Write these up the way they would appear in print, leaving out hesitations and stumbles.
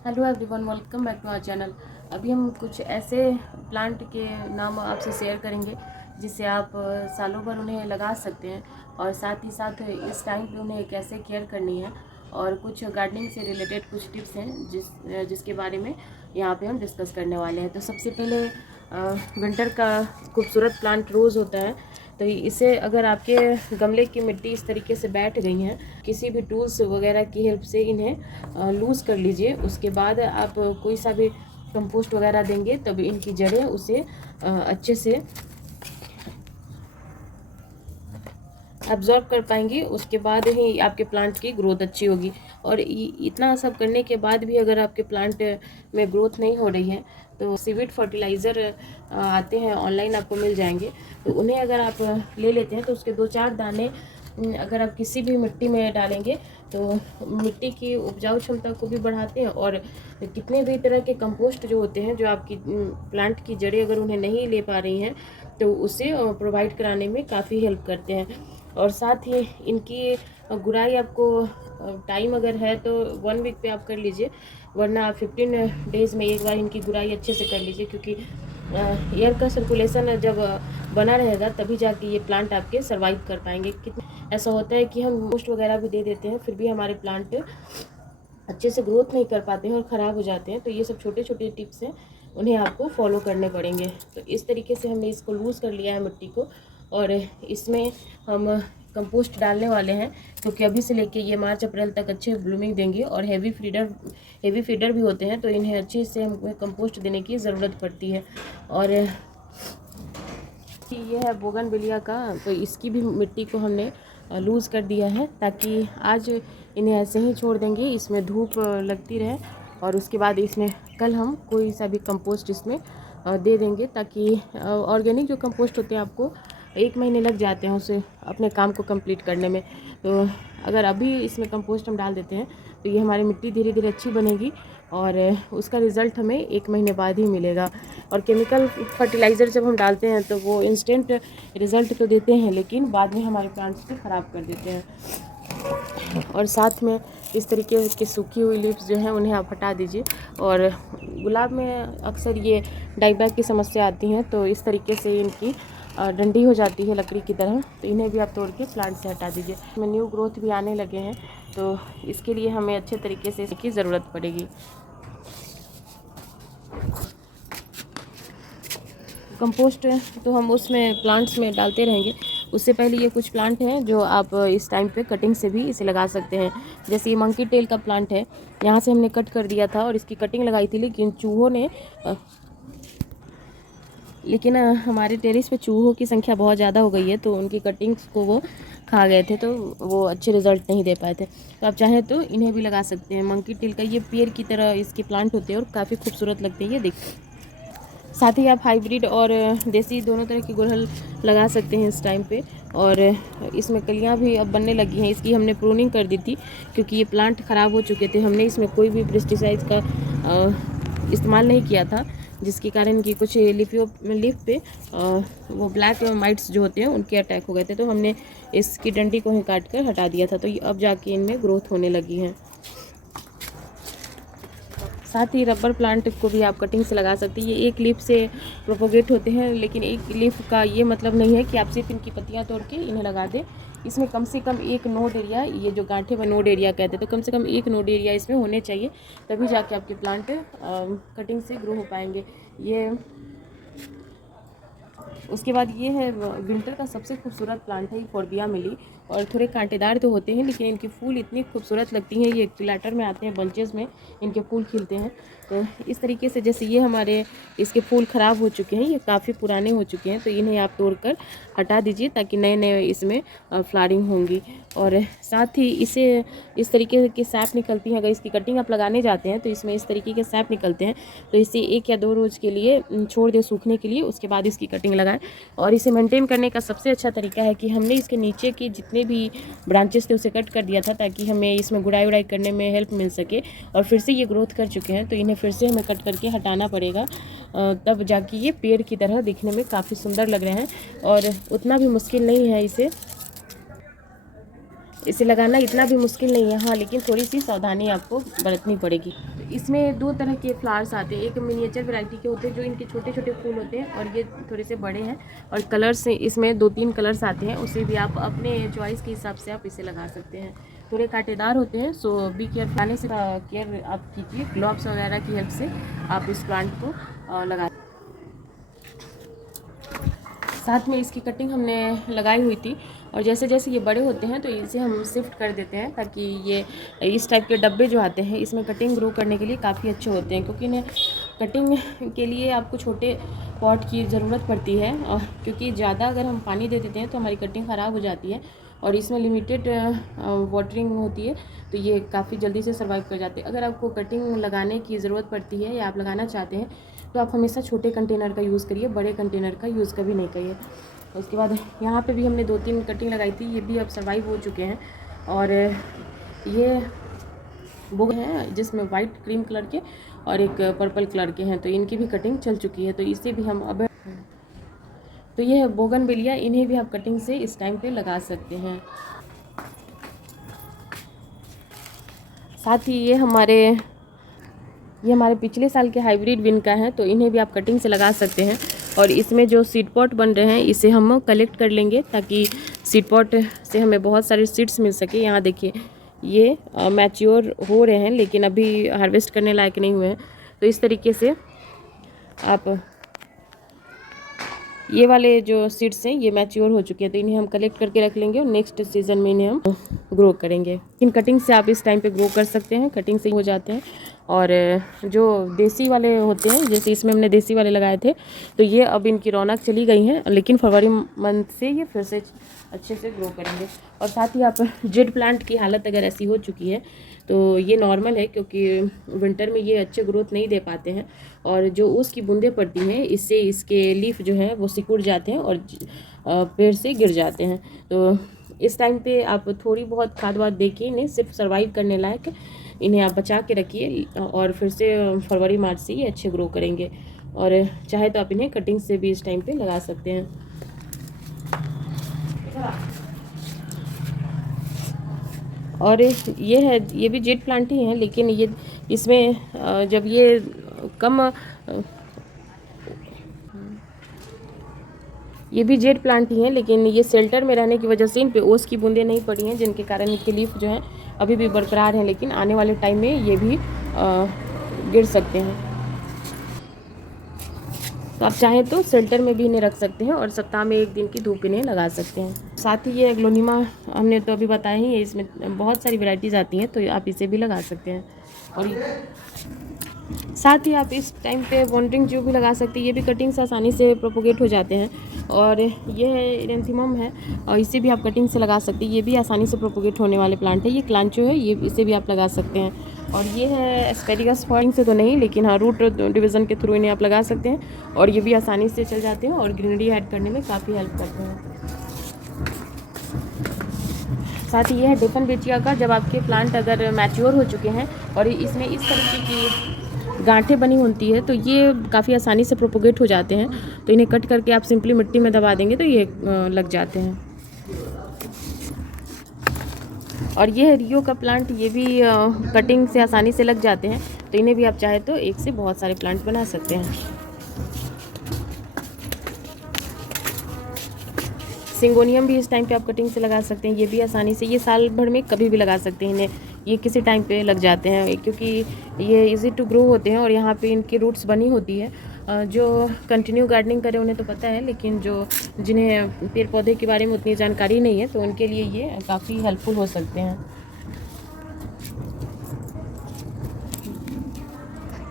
Hello everyone, welcome back to our channel. अभी हम कुछ ऐसे प्लांट के नाम आपसे शेयर करेंगे जिससे आप सालों भर उन्हें लगा सकते हैं और साथ ही साथ इस टाइम पे उन्हें कैसे केयर करनी है और कुछ गार्डनिंग से रिलेटेड कुछ टिप्स हैं जिसके बारे में यहाँ पे हम डिस्कस करने वाले हैं। तो सबसे पहले विंटर का खूबसूरत प्लांट रोज़ होता है। तो इसे अगर आपके गमले की मिट्टी इस तरीके से बैठ गई हैं, किसी भी टूल्स वगैरह की हेल्प से इन्हें लूज़ कर लीजिए। उसके बाद आप कोई सा भी कंपोस्ट वगैरह देंगे तब इनकी जड़ें उसे अच्छे से एब्जॉर्ब कर पाएंगी। उसके बाद ही आपके प्लांट की ग्रोथ अच्छी होगी। और इतना सब करने के बाद भी अगर आपके प्लांट में ग्रोथ नहीं हो रही है तो सीविड फर्टिलाइज़र आते हैं ऑनलाइन, आपको मिल जाएंगे। तो उन्हें अगर आप ले लेते हैं तो उसके 2-4 दाने अगर आप किसी भी मिट्टी में डालेंगे तो मिट्टी की उपजाऊ क्षमता को भी बढ़ाते हैं। और कितने भी तरह के कंपोस्ट जो होते हैं, जो आपकी प्लांट की जड़ें अगर उन्हें नहीं ले पा रही हैं तो उसे प्रोवाइड कराने में काफ़ी हेल्प करते हैं। और साथ ही इनकी गुड़ाई आपको टाइम अगर है तो 1 वीक पे आप कर लीजिए, वरना आप 15 डेज़ में एक बार इनकी गुड़ाई अच्छे से कर लीजिए, क्योंकि एयर का सर्कुलेशन जब बना रहेगा तभी जाके ये प्लांट आपके सर्वाइव कर पाएंगे। कितने ऐसा होता है कि हम पोस्ट वगैरह भी दे देते हैं, फिर भी हमारे प्लांट अच्छे से ग्रोथ नहीं कर पाते हैं और ख़राब हो जाते हैं। तो ये सब छोटे छोटे टिप्स हैं, उन्हें आपको फॉलो करने पड़ेंगे। तो इस तरीके से हमने इसको लूज़ कर लिया है मिट्टी को, और इसमें हम कंपोस्ट डालने वाले हैं, क्योंकि अभी से लेके ये मार्च अप्रैल तक अच्छे ब्लूमिंग देंगे। और हेवी फीडर भी होते हैं, तो इन्हें अच्छे से हमें कंपोस्ट देने की ज़रूरत पड़ती है। और ये है बोगनविलिया का, तो इसकी भी मिट्टी को हमने लूज़ कर दिया है, ताकि आज इन्हें ऐसे ही छोड़ देंगे, इसमें धूप लगती रहे। और उसके बाद इसमें कल हम कोई सा भी कंपोस्ट इसमें दे देंगे, ताकि ऑर्गेनिक जो कंपोस्ट होते हैं आपको 1 महीने लग जाते हैं उसे अपने काम को कंप्लीट करने में। तो अगर अभी इसमें कंपोस्ट हम डाल देते हैं तो ये हमारी मिट्टी धीरे धीरे अच्छी बनेगी और उसका रिज़ल्ट हमें 1 महीने बाद ही मिलेगा। और केमिकल फर्टिलाइज़र जब हम डालते हैं तो वो इंस्टेंट रिज़ल्ट तो देते हैं, लेकिन बाद में हमारे प्लांट्स को ख़राब कर देते हैं। और साथ में इस तरीके की सूखी हुई लीव्स जो हैं उन्हें आप हटा दीजिए। और गुलाब में अक्सर ये डाईबैक की समस्या आती हैं, तो इस तरीके से इनकी डंडी हो जाती है लकड़ी की तरह, तो इन्हें भी आप तोड़ के प्लांट से हटा दीजिए। इसमें न्यू ग्रोथ भी आने लगे हैं, तो इसके लिए हमें अच्छे तरीके से इसकी ज़रूरत पड़ेगी। कंपोस्ट तो हम उसमें प्लांट्स में डालते रहेंगे। उससे पहले ये कुछ प्लांट हैं जो आप इस टाइम पे कटिंग से भी इसे लगा सकते हैं। जैसे ये मंकी टेल का प्लांट है, यहाँ से हमने कट कर दिया था और इसकी कटिंग लगाई थी, लेकिन हमारे टेरेस पे चूहों की संख्या बहुत ज़्यादा हो गई है, तो उनकी कटिंग्स को वो खा गए थे, तो वो अच्छे रिजल्ट नहीं दे पाए थे। तो आप चाहें तो इन्हें भी लगा सकते हैं। मंकी टेल का ये पेड़ की तरह इसके प्लांट होते हैं और काफ़ी खूबसूरत लगते हैं, ये देख। साथ ही आप हाइब्रिड और देसी दोनों तरह की गुड़हल लगा सकते हैं इस टाइम पे। और इसमें कलियां भी अब बनने लगी हैं। इसकी हमने प्रूनिंग कर दी थी, क्योंकि ये प्लांट ख़राब हो चुके थे। हमने इसमें कोई भी पेस्टिसाइड का इस्तेमाल नहीं किया था, जिसके कारण इनकी कुछ लीफ पे वो ब्लैक माइट्स जो होते हैं उनके अटैक हो गए थे। तो हमने इसकी डंडी को ही काट कर हटा दिया था, तो ये अब जाके इनमें ग्रोथ होने लगी है। साथ ही रबर प्लांट को भी आप कटिंग से लगा सकते हैं। ये एक लीफ से प्रोपोगेट होते हैं, लेकिन एक लीफ का ये मतलब नहीं है कि आप सिर्फ इनकी पत्तियां तोड़ के इन्हें लगा दें। इसमें कम से कम एक नोड एरिया, ये जो गांठे व नोड एरिया कहते हैं, तो कम से कम एक नोड एरिया इसमें होने चाहिए, तभी जाके आपके प्लांट कटिंग से ग्रो हो पाएंगे। ये उसके बाद ये है विंटर का सबसे खूबसूरत प्लांट है, ये फोर्बिया मिली। और थोड़े कांटेदार तो होते हैं, लेकिन इनके फूल इतनी खूबसूरत लगती हैं। ये क्लैटर में आते हैं, बंचेस में इनके फूल खिलते हैं। तो इस तरीके से जैसे ये हमारे इसके फूल ख़राब हो चुके हैं, ये काफ़ी पुराने हो चुके हैं, तो इन्हें आप तोड़कर हटा दीजिए, ताकि नए नए इसमें फ्लावरिंग होंगी। और साथ ही इसे इस तरीके की सैप निकलती है। अगर इसकी कटिंग आप लगाने जाते हैं तो इसमें इस तरीके के सैप निकलते हैं, तो इसे 1 या 2 रोज़ के लिए छोड़ दें सूखने के लिए, उसके बाद इसकी कटिंग लगाएं। और इसे मेंटेन करने का सबसे अच्छा तरीका है कि हमने इसके नीचे के जितने भी ब्रांचेस थे उसे कट कर दिया था, ताकि हमें इसमें गुड़ाई उड़ाई करने में हेल्प मिल सके। और फिर से ये ग्रोथ कर चुके हैं, तो इन्हें फिर से हमें कट करके हटाना पड़ेगा, तब जाके ये पेड़ की तरह दिखने में काफ़ी सुंदर लग रहे हैं। और उतना भी मुश्किल नहीं है इसे इसे लगाना इतना भी मुश्किल नहीं है, हाँ, लेकिन थोड़ी सी सावधानी आपको बरतनी पड़ेगी। तो इसमें 2 तरह के फ्लावर्स आते हैं, एक मिनिएचर वैरायटी के होते हैं जो इनके छोटे छोटे फूल होते हैं, और ये थोड़े से बड़े हैं, और कलर्स इसमें 2-3 कलर्स आते हैं, उसे भी आप अपने चॉइस के हिसाब से आप इसे लगा सकते हैं। थोड़े कांटेदार होते हैं, सो बी केयर, आने से केयर आप कीजिए, ग्लव्स वगैरह की हेल्प से आप इस प्लांट को लगा। साथ में इसकी कटिंग हमने लगाई हुई थी, और जैसे जैसे ये बड़े होते हैं तो इसे हम शिफ्ट कर देते हैं, ताकि ये इस टाइप के डब्बे जो आते हैं इसमें कटिंग ग्रो करने के लिए काफ़ी अच्छे होते हैं, क्योंकि इन्हें कटिंग के लिए आपको छोटे पॉट की ज़रूरत पड़ती है, और क्योंकि ज़्यादा अगर हम पानी दे देते हैं तो हमारी कटिंग ख़राब हो जाती है, और इसमें लिमिटेड वाटरिंग होती है, तो ये काफ़ी जल्दी से सर्वाइव कर जाते हैं। अगर आपको कटिंग लगाने की ज़रूरत पड़ती है या आप लगाना चाहते हैं तो आप हमेशा छोटे कंटेनर का यूज़ करिए, बड़े कंटेनर का यूज़ कभी नहीं करिए। उसके बाद यहाँ पे भी हमने 2-3 कटिंग लगाई थी, ये भी अब सर्वाइव हो चुके हैं, और ये वो हैं जिसमें वाइट क्रीम कलर के और एक पर्पल कलर के हैं, तो इनकी भी कटिंग चल चुकी है, तो इसे भी हम अब, तो ये है बोगनविलिया, इन्हें भी आप कटिंग से इस टाइम पे लगा सकते हैं। साथ ही ये हमारे पिछले साल के हाइब्रिड विन का है, तो इन्हें भी आप कटिंग से लगा सकते हैं, और इसमें जो सीड पॉट बन रहे हैं इसे हम कलेक्ट कर लेंगे, ताकि सीड पॉट से हमें बहुत सारे सीड्स मिल सके। यहाँ देखिए ये मैच्योर हो रहे हैं, लेकिन अभी हार्वेस्ट करने लायक नहीं हुए हैं, तो इस तरीके से आप ये वाले जो सीड्स हैं ये मैच्योर हो चुके हैं, तो इन्हें हम कलेक्ट करके रख लेंगे, और नेक्स्ट सीज़न में इन्हें हम ग्रो करेंगे। इन कटिंग से आप इस टाइम पे ग्रो कर सकते हैं, कटिंग से हो जाते हैं। और जो देसी वाले होते हैं, जैसे इसमें हमने देसी वाले लगाए थे, तो ये अब इनकी रौनक चली गई है, लेकिन फरवरी मंथ से ये फिर से अच्छे से ग्रो करेंगे। और साथ ही आप जेड प्लांट की हालत अगर ऐसी हो चुकी है तो ये नॉर्मल है, क्योंकि विंटर में ये अच्छे ग्रोथ नहीं दे पाते हैं, और जो उसकी बूंदें पड़ती हैं इससे इसके लीफ जो है वो सिकुड़ जाते हैं और पेड़ से गिर जाते हैं। तो इस टाइम पे आप थोड़ी बहुत खाद वाद देके इन्हें सिर्फ सर्वाइव करने लायक इन्हें आप बचा के रखिए, और फिर से फरवरी मार्च से ये अच्छे ग्रो करेंगे। और चाहे तो आप इन्हें कटिंग से भी इस टाइम पे लगा सकते हैं। और ये भी जेड प्लांट ही हैं, लेकिन ये इसमें जब ये कम ये भी जेड प्लांट ही हैं, लेकिन ये शेल्टर में रहने की वजह से इन पे ओस की बूंदें नहीं पड़ी हैं, जिनके कारण इनके लीफ जो हैं अभी भी बरकरार हैं, लेकिन आने वाले टाइम में ये भी गिर सकते हैं। तो आप चाहें तो शेल्टर में भी इन्हें रख सकते हैं, और सप्ताह में 1 दिन की धूप इन्हें लगा सकते हैं। साथ ही ये एग्लोनिमा हमने तो अभी बताया ही है, इसमें बहुत सारी वैरायटीज़ आती हैं, तो आप इसे भी लगा सकते हैं। और साथ ही आप इस टाइम पे वॉन्डरिंग जो भी लगा सकते हैं, ये भी कटिंग से आसानी से प्रोपोगेट हो जाते हैं। और ये है इरेंथीमम है, और इसे भी आप कटिंग से लगा सकते हैं, ये भी आसानी से प्रोपोगेट होने वाले प्लांट है। ये क्लांचो है, ये इसे भी आप लगा सकते हैं। और ये है एस्पेरिगस, फॉइंग से तो नहीं, लेकिन हाँ रूट डिवीज़न के थ्रू इन्हें आप लगा सकते हैं, और ये भी आसानी से चल जाते हैं और ग्रीनरी ऐड करने में काफ़ी हेल्प करते हैं। साथ ही ये है डेफन बेचिया का, जब आपके प्लांट अगर मैच्योर हो चुके हैं और इसमें इस तरीके की गांठें बनी होती है, तो ये काफ़ी आसानी से प्रोपोगेट हो जाते हैं, तो इन्हें कट करके आप सिंपली मिट्टी में दबा देंगे तो ये लग जाते हैं। और ये है रियो का प्लांट, ये भी कटिंग से आसानी से लग जाते हैं, तो इन्हें भी आप चाहे तो एक से बहुत सारे प्लांट बना सकते हैं। सिंगोनियम भी इस टाइम पे आप कटिंग से लगा सकते हैं, ये भी आसानी से, ये साल भर में कभी भी लगा सकते हैं इन्हें, ये किसी टाइम पे लग जाते हैं, क्योंकि ये इजी टू ग्रो होते हैं और यहाँ पे इनकी रूट्स बनी होती है। जो कंटिन्यू गार्डनिंग करें उन्हें तो पता है, लेकिन जो जिन्हें पेड़ पौधे के बारे में उतनी जानकारी नहीं है, तो उनके लिए ये काफ़ी हेल्पफुल हो सकते हैं।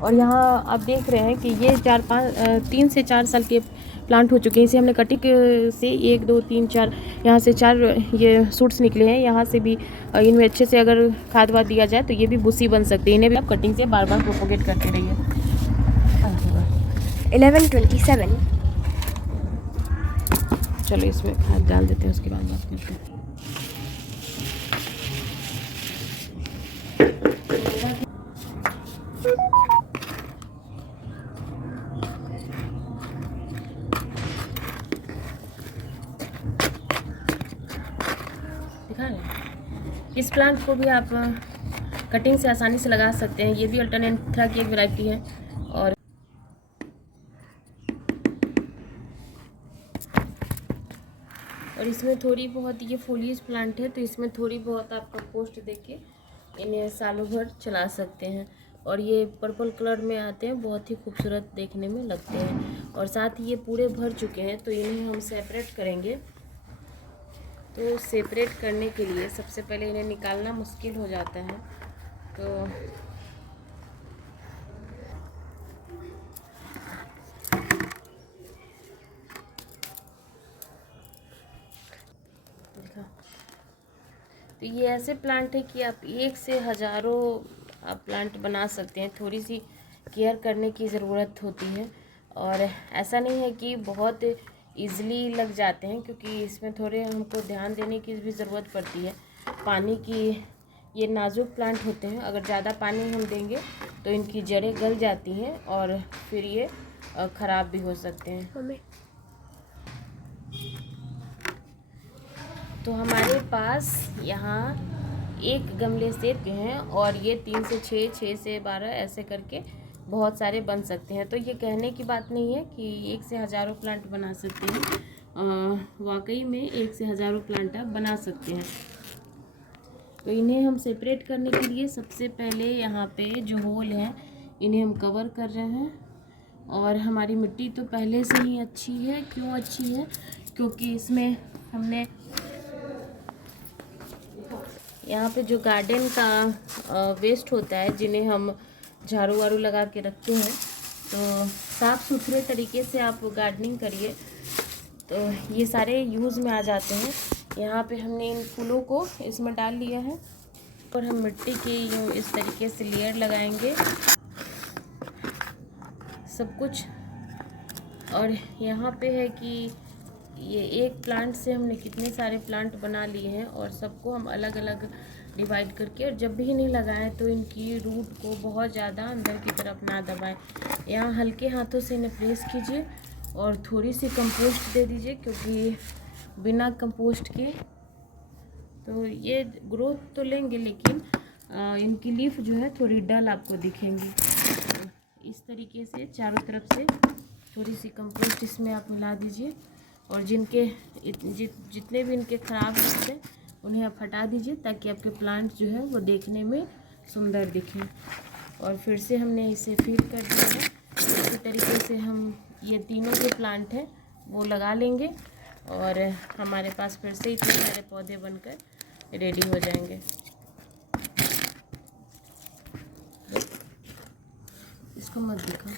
और यहाँ आप देख रहे हैं कि ये 3 से 4 साल के प्लांट हो चुके हैं। इसे हमने कटिंग से 1 2 3 4 यहाँ से 4 ये सूट्स निकले हैं। यहाँ से भी इनमें अच्छे से अगर खाद वाद दिया जाए तो ये भी बुसी बन सकती है। इन्हें भी आप कटिंग से बार बार प्रोपोगेट करते रहिए। 11:27 चलो इसमें खाद डाल देते हैं, उसके बाद बात करते हैं। दिखा रहे इस प्लांट को भी आप कटिंग से आसानी से लगा सकते हैं। ये भी अल्टरनेंथ्रा की एक वैरायटी है। और इसमें थोड़ी बहुत, ये फोलियज प्लांट है तो इसमें थोड़ी बहुत आप कंपोस्ट देके इन्हें सालों भर चला सकते हैं। और ये पर्पल कलर में आते हैं, बहुत ही खूबसूरत देखने में लगते हैं। और साथ ही ये पूरे भर चुके हैं तो इन्हें हम सेपरेट करेंगे। तो सेपरेट करने के लिए सबसे पहले इन्हें निकालना मुश्किल हो जाता है। तो ये ऐसे प्लांट है कि आप एक से हज़ारों आप प्लांट बना सकते हैं। थोड़ी सी केयर करने की ज़रूरत होती है और ऐसा नहीं है कि बहुत इजीली लग जाते हैं, क्योंकि इसमें थोड़े हमको ध्यान देने की भी ज़रूरत पड़ती है। पानी की, ये नाजुक प्लांट होते हैं, अगर ज़्यादा पानी हम देंगे तो इनकी जड़ें गल जाती हैं और फिर ये ख़राब भी हो सकते हैं। तो हमारे पास यहाँ एक गमले से हैं और ये 3 से 6, 6 से 12 ऐसे करके बहुत सारे बन सकते हैं। तो ये कहने की बात नहीं है कि एक से हज़ारों प्लांट बना सकते हैं। वाकई में एक से हज़ारों प्लांट आप बना सकते हैं। तो इन्हें हम सेपरेट करने के लिए सबसे पहले यहाँ पे जो होल हैं इन्हें हम कवर कर रहे हैं। और हमारी मिट्टी तो पहले से ही अच्छी है। क्यों अच्छी है? क्योंकि इसमें हमने यहाँ पे जो गार्डन का वेस्ट होता है, जिन्हें हम झाड़ू वाड़ू लगा के रखते हैं, तो साफ़ सुथरे तरीके से आप गार्डनिंग करिए तो ये सारे यूज़ में आ जाते हैं। यहाँ पे हमने इन फूलों को इसमें डाल लिया है और हम मिट्टी की यूँ इस तरीके से लेयर लगाएंगे सब कुछ। और यहाँ पे है कि ये एक प्लांट से हमने कितने सारे प्लांट बना लिए हैं और सबको हम अलग अलग डिवाइड करके, और जब भी इन्हें लगाएं तो इनकी रूट को बहुत ज़्यादा अंदर की तरफ ना दबाएं। यहाँ हल्के हाथों से इन्हें प्रेस कीजिए और थोड़ी सी कंपोस्ट दे दीजिए, क्योंकि बिना कंपोस्ट के तो ये ग्रोथ तो लेंगे लेकिन इनकी लीफ जो है थोड़ी डल आपको दिखेंगी। इस तरीके से चारों तरफ से थोड़ी सी कंपोस्ट इसमें आप मिला दीजिए और जितने भी इनके ख़राब हिस्से उन्हें आप हटा दीजिए, ताकि आपके प्लांट जो है वो देखने में सुंदर दिखें। और फिर से हमने इसे फीड कर दिया है। इसी तरीके से हम ये तीनों जो प्लांट हैं वो लगा लेंगे और हमारे पास फिर से इतने सारे पौधे बनकर रेडी हो जाएंगे। इसको मत दिखाओ।